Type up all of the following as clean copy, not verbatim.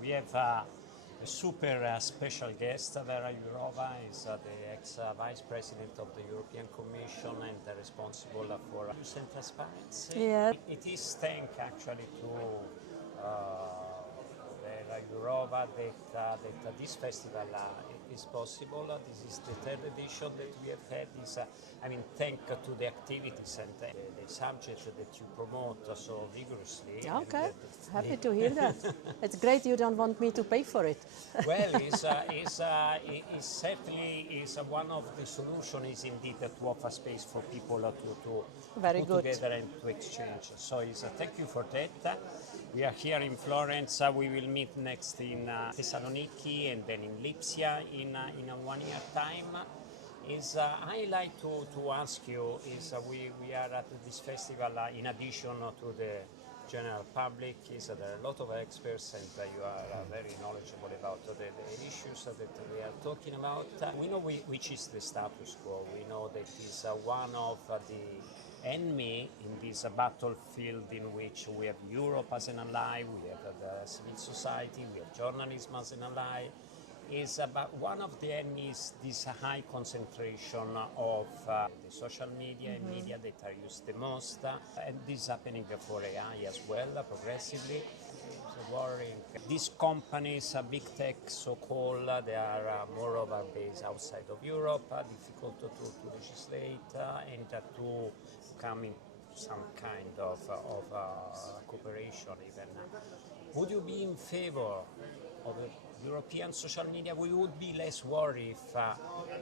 We have a super special guest. Věra Jourová is the ex-Vice President of the European Commission and responsible for news and transparency. Yeah. It is thanks actually to Věra Jourová that this festival is possible. This is the third edition that we have had. Thanks to the activities and the subjects that you promote so vigorously. Okay, happy to hear that. It's great you don't want me to pay for it. Well, it's certainly one of the solutions is indeed to offer space for people to Very put good. together and to exchange. So thank you for that. We are here in Florence. We will meet next in Thessaloniki and then in Lipsia in a 1 year time. I like to ask you we are at this festival in addition to the general public. There are a lot of experts and you are very knowledgeable about the issues that we are talking about. We know which is the status quo. We know that is one of the enemy in this battlefield in which we have Europe as an ally, we have the civil society, we have journalism as an ally. Is about one of the enemies this high concentration of the social media and media that are used the most, and this is happening for AI as well progressively. It's worrying. These companies, big tech so-called, they are moreover based outside of Europe, difficult to legislate and to come in some kind of cooperation even. Would you be in favor of European social media? We would be less worried if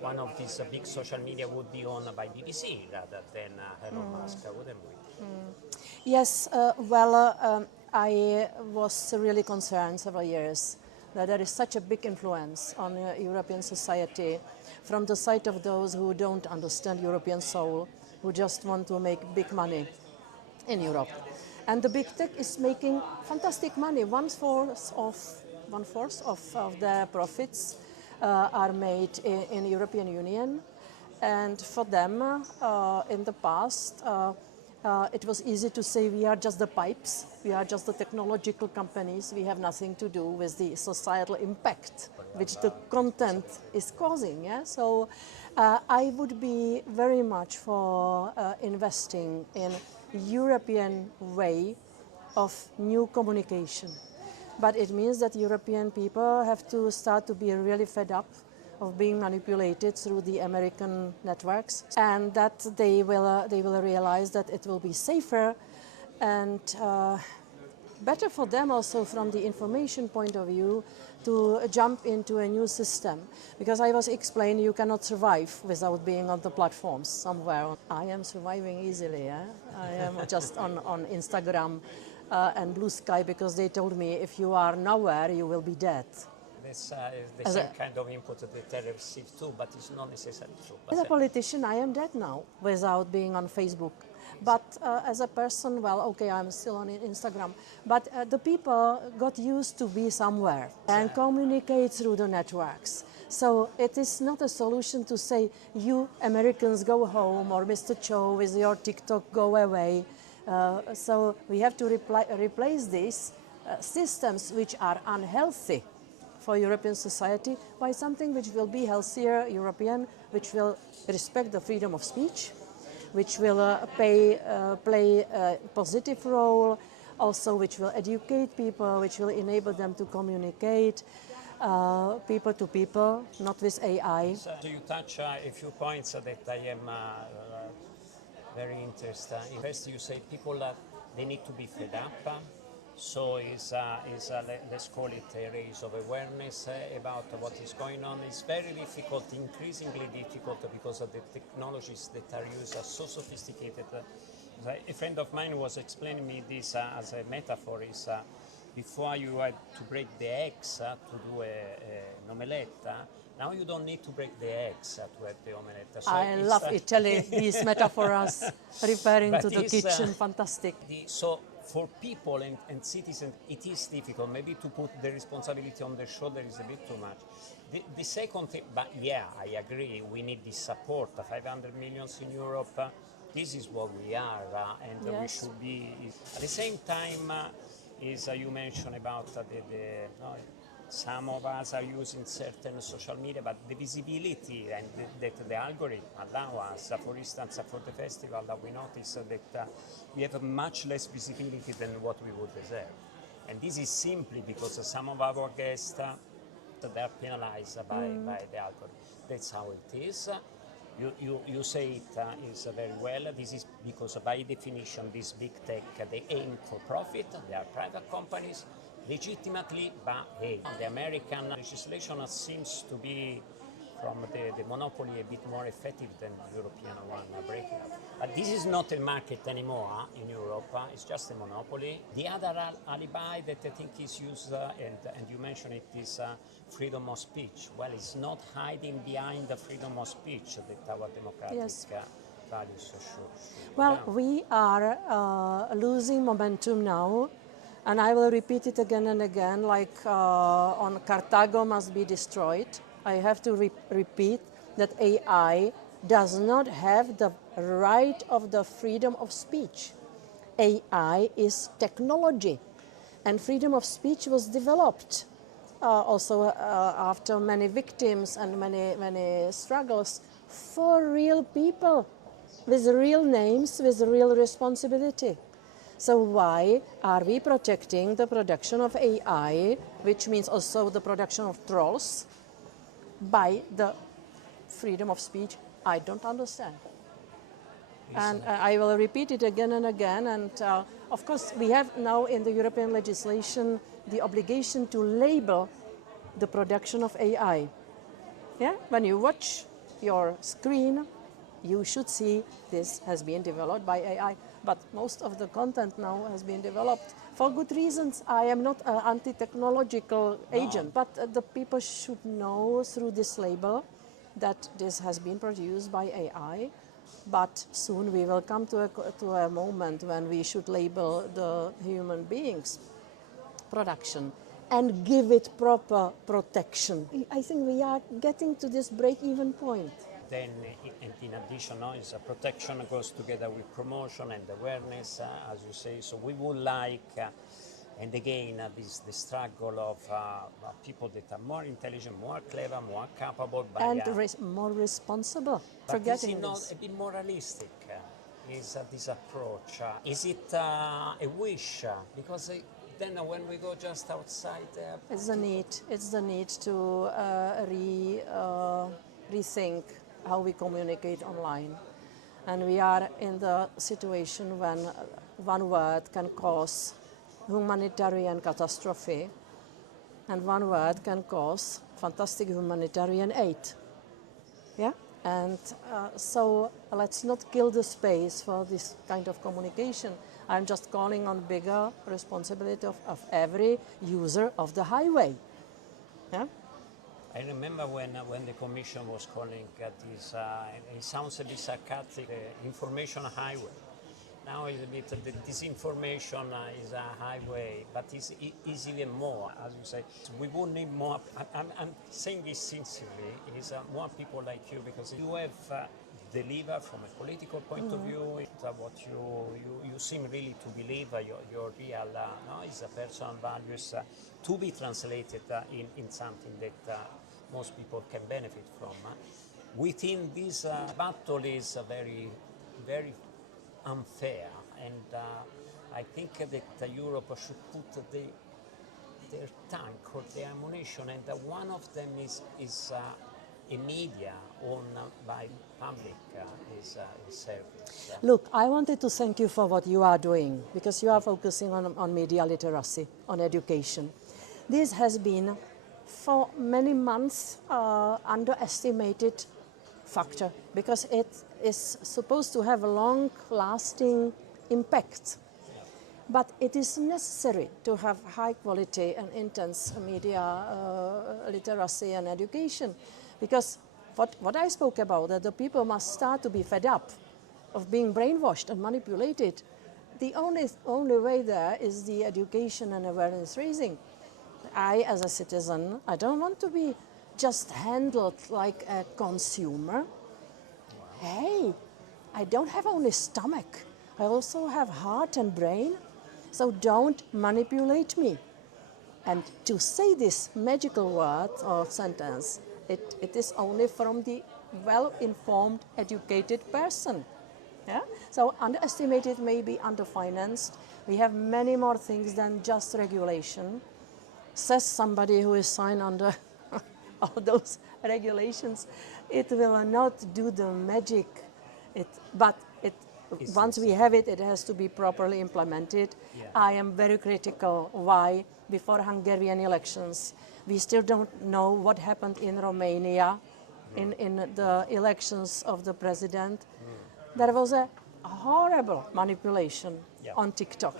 one of these big social media would be owned by BBC rather than Elon Musk, wouldn't we? Yes, I was really concerned several years that there is such a big influence on European society from the side of those who don't understand European soul, who just want to make big money in Europe. And the big tech is making fantastic money. One fourth of their profits are made in European Union, and for them in the past it was easy to say we are just the pipes, we are just the technological companies, we have nothing to do with the societal impact which the content is causing. Yeah? So I would be very much for investing in European way of new communication. But it means that European people have to start to be really fed up of being manipulated through the American networks, and that they will realize that it will be safer and better for them also from the information point of view to jump into a new system. Because I was explaining you cannot survive without being on the platforms somewhere. I am surviving easily. Yeah? I am just on Instagram and Blue Sky because they told me if you are nowhere you will be dead. This the same kind of input that they receive too, but it's not necessarily true. As a politician I am dead now without being on Facebook. But as a person, well, okay, I'm still on Instagram. But the people got used to be somewhere and communicate through the networks. So it is not a solution to say, you Americans go home, or Mr. Cho with your TikTok go away. So we have to replace these systems which are unhealthy for European society by something which will be healthier European, which will respect the freedom of speech, which will play a positive role, also which will educate people, which will enable them to communicate people to people, not with AI. So you touch a few points that I am very interested in. First, you say people they need to be fed up. So let's call it a raise of awareness about what is going on. It's very difficult, increasingly difficult, because of the technologies that are used are so sophisticated. A friend of mine was explaining me this as a metaphor. Before you had to break the eggs to do an omelette. Now you don't need to break the eggs to have the omelette. So I love Italy, these metaphors referring to the kitchen, fantastic. For people and citizens, it is difficult. Maybe to put the responsibility on their shoulder is a bit too much. The second thing, but yeah, I agree, we need this support. 500 million in Europe, this is what we are, and yes. we should be. At the same time, is you mentioned about some of us are using certain social media, but the visibility and that the algorithm allow us, for instance, for the festival, we notice that we have much less visibility than what we would deserve. And this is simply because some of our guests, they are penalized by the algorithm. That's how it is. You say it is very well. This is because by definition, this big tech, they aim for profit. They are private companies, legitimately, but hey, the American legislation seems to be, from the monopoly, a bit more effective than the European one breaking up. But this is not a market anymore in Europe, it's just a monopoly. The other alibi that I think is used, and you mentioned it, is freedom of speech. Well, it's not hiding behind the freedom of speech that our democratic values should. Well, we are losing momentum now, and I will repeat it again and again, like on Carthago must be destroyed. I have to repeat that AI does not have the right of the freedom of speech. AI is technology, and freedom of speech was developed also after many victims and many struggles for real people with real names, with real responsibility. So why are we protecting the production of AI, which means also the production of trolls, by the freedom of speech? I don't understand. And I will repeat it again and again. And of course, we have now in the European legislation the obligation to label the production of AI. Yeah? When you watch your screen, you should see this has been developed by AI. But most of the content now has been developed for good reasons. I am not an anti-technological agent, but the people should know through this label that this has been produced by AI. But soon we will come to a moment when we should label the human beings' production and give it proper protection. I think we are getting to this break-even point. Then, in addition, is protection goes together with promotion and awareness, as you say. So we would like, and again, the struggle of people that are more intelligent, more clever, more capable, and more responsible. But is it not a bit more realistic? Is this approach? Is it a wish? Because then when we go just outside, it's the need to rethink how we communicate online. And we are in the situation when one word can cause humanitarian catastrophe, and one word can cause fantastic humanitarian aid. Yeah? And so let's not kill the space for this kind of communication. I'm just calling on bigger responsibility of every user of the highway. Yeah? I remember when the Commission was calling this, it sounds a bit sarcastic, information highway. Now it's a bit, the disinformation is a highway, but it's easily more, as you say. We would need more, I'm saying this sincerely, is more people like you, because you have delivered from a political point of view, what you seem really to believe, your real is a personal values to be translated in something that most people can benefit from. Within this battle is very, very unfair, and I think that Europe should put their tank or their ammunition, and one of them is a media owned by public service. Look, I wanted to thank you for what you are doing, because you are focusing on media literacy, on education. This has been for many months underestimated factor, because it is supposed to have a long-lasting impact. But it is necessary to have high quality and intense media literacy and education, because what I spoke about, that the people must start to be fed up of being brainwashed and manipulated. The only way there is the education and awareness raising. I, as a citizen, I don't want to be just handled like a consumer. Hey, I don't have only stomach, I also have heart and brain. So don't manipulate me. And to say this magical word or sentence, it is only from the well-informed, educated person. Yeah? So underestimated, maybe underfinanced. We have many more things than just regulation. Says somebody who is signed under all those regulations. It will not do the magic. But once we have it, it has to be properly implemented. Yeah. I am very critical. Why? Before Hungarian elections, we still don't know what happened in Romania in the elections of the president. There was a horrible manipulation on TikTok.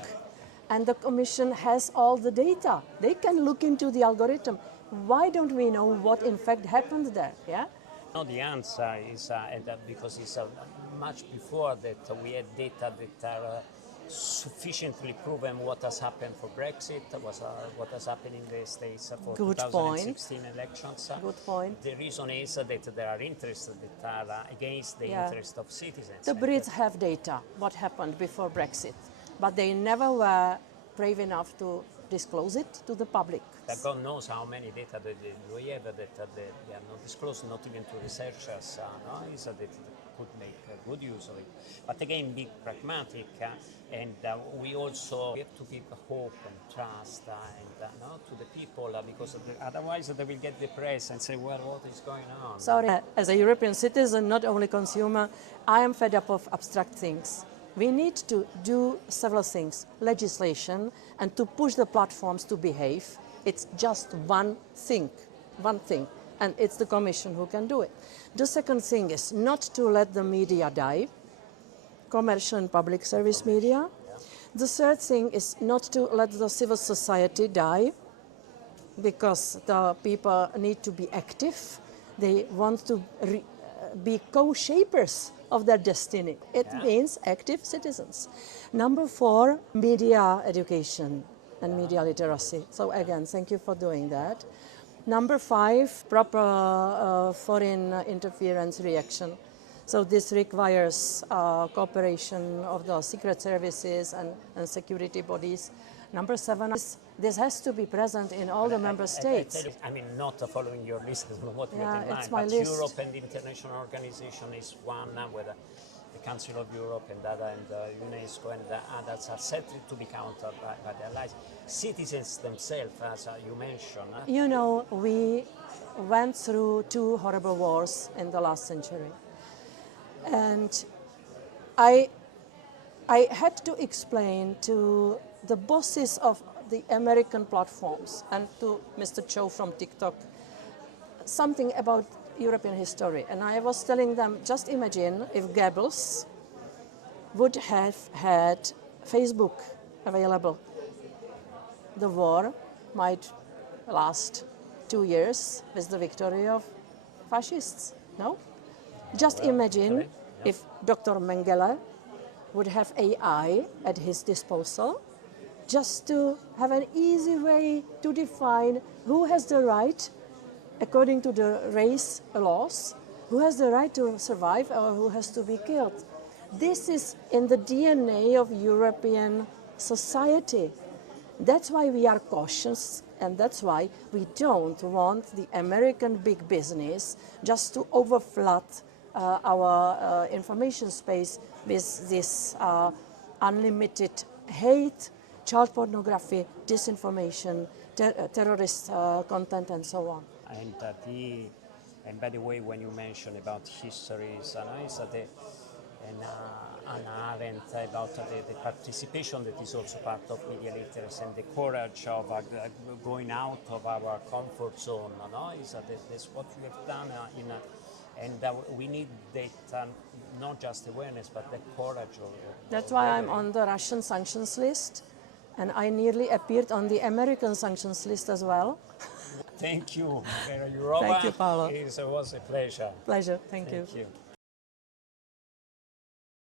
And the Commission has all the data. They can look into the algorithm. Why don't we know what in fact happened there? Yeah? No, the answer is because it's much before that we had data that are sufficiently proven what has happened for Brexit, what has happened in the States for Good 2016 elections. Good point. The reason is that there are interests that are against the interest of citizens. The Brits have data, what happened before Brexit, but they never were brave enough to disclose it to the public. But God knows how many data we have that they are not disclosed, not even to researchers, is that they could make good use of it. But again, be pragmatic, and we also have to give hope and trust to the people, because otherwise they will get depressed and say, well, what is going on? Sorry, as a European citizen, not only consumer, I am fed up of abstract things. We need to do several things, legislation, and to push the platforms to behave. It's just one thing, and it's the Commission who can do it. The second thing is not to let the media die, commercial and public service media. The third thing is not to let the civil society die, because the people need to be active. They want to be co-shapers of their destiny. It means active citizens. Number 4, media education and media literacy. So again, thank you for doing that. Number 5, proper foreign interference reaction. So this requires cooperation of the secret services and security bodies. Number 7 is this has to be present in all the member states. I mean, not following your list of what you have in mind, it's my but list. Europe and the international organization is one, where the Council of Europe and other, and UNESCO and others are set to be countered by the allies. Citizens themselves, as you mentioned. You know, we went through 2 horrible wars in the last century. And I had to explain to the bosses of the American platforms and to Mr. Cho from TikTok something about European history. And I was telling them, just imagine if Goebbels would have had Facebook available. The war might last 2 years with the victory of fascists, no? Just imagine if Dr. Mengele would have AI at his disposal, just to have an easy way to define who has the right, according to the race laws, who has the right to survive or who has to be killed. This is in the DNA of European society. That's why we are cautious, and that's why we don't want the American big business just to overflood our information space with this unlimited hate, child pornography, disinformation, terrorist content, and so on. And by the way, when you mention about histories, Anna Arendt about the participation that is also part of media literacy and the courage of going out of our comfort zone. That's what we have done and we need that, not just awareness, but the courage. That's why I'm on the Russian sanctions list, and I nearly appeared on the American sanctions list as well. Thank you, Věra Jourová. Thank you, Paolo. It was a pleasure. Pleasure. Thank you. Thank you.